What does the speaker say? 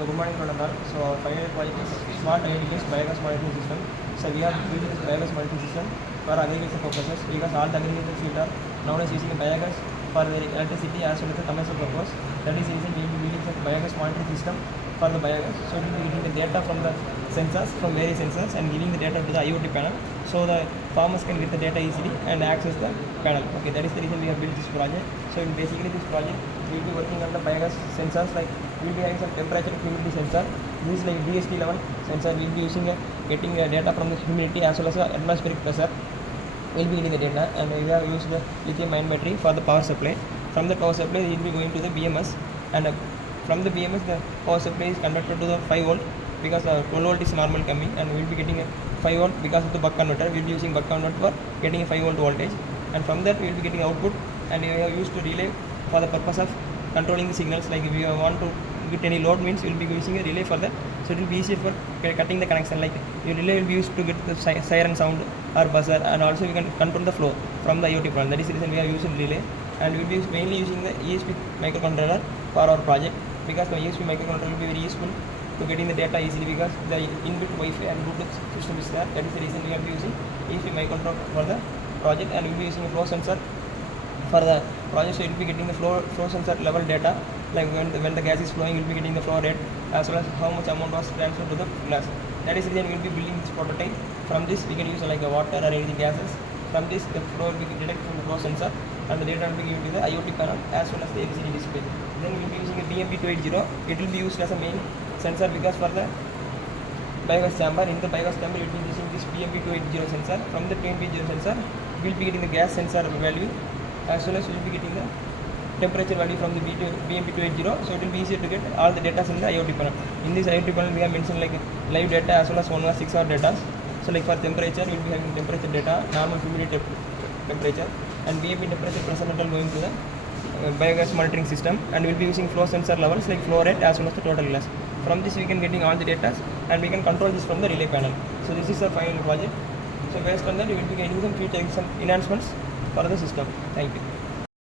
So good morning to all. So our final project is smart agriculture biogas monitoring system. So we are building this biogas monitoring system for agriculture purposes because all the agriculture field are nowadays using biogas for their electricity as well as the commercial purpose. That is the reason we will be building such biogas monitoring system for the biogas. So we will be getting the data from the sensors, from various sensors, and giving the data to the IoT panel so the farmers can get the data easily and access the panel. Okay, that is the reason we have built this project. So basically this project we will be working on the biogas sensors, like we will be having some temperature humidity sensor. This is like DST level sensor. We will be using getting data from the humidity as well as the atmospheric pressure. We will be getting the data, and we have used the lithium ion battery for the power supply. From the power supply we will be going to the BMS, and from the BMS the power supply is converted to the 5 volt because 12 volt is normal coming, and we will be getting a 5 volt because of the buck converter. We will be using buck converter for getting a 5 volt voltage, and from that we will be getting output, and we have used to relay for the purpose of controlling the signals. Like if we want to get any load means we will be using a relay for that, so it will be easier for cutting the connection. Like your relay will be used to get the siren sound or buzzer, and also we can control the flow from the IoT panel. That is the reason we are using relay, and we will be mainly using the ESP microcontroller for our project because the ESP microcontroller will be very useful to getting the data easily because the inbuilt Wi-Fi and Bluetooth system is there. That is the reason we are using ESP microcontroller for the project, and we will be using a flow sensor for the project. So it will be getting the flow sensor level data, like when the gas is flowing, we will be getting the flow rate as well as how much amount was transferred to the glass. That is the reason we will be building this prototype. From this we can use like a water or anything gases. From this the flow will be detected from the flow sensor, and the data will be given to the IoT panel as well as the LCD display. Then we will be using a BMP280. It will be used as a main sensor because for the biogas chamber, in the biogas chamber we will be using this BMP280 sensor. From the BMP280 sensor we will be getting the gas sensor value as well as we will be getting the temperature value from the BMP280. So it will be easier to get all the data in the IoT panel. In this IoT panel we have mentioned like live data as well as 1 or 6 hour data. So like for temperature we will be having temperature data, normal humidity temperature, and BMP temperature pressure metal going to the biogas monitoring system, and we will be using flow sensor levels like flow rate as well as the total gas. From this we can getting all the data, and we can control this from the relay panel. So this is our final project. So based on that we will be getting some future some enhancements for the system. Thank you.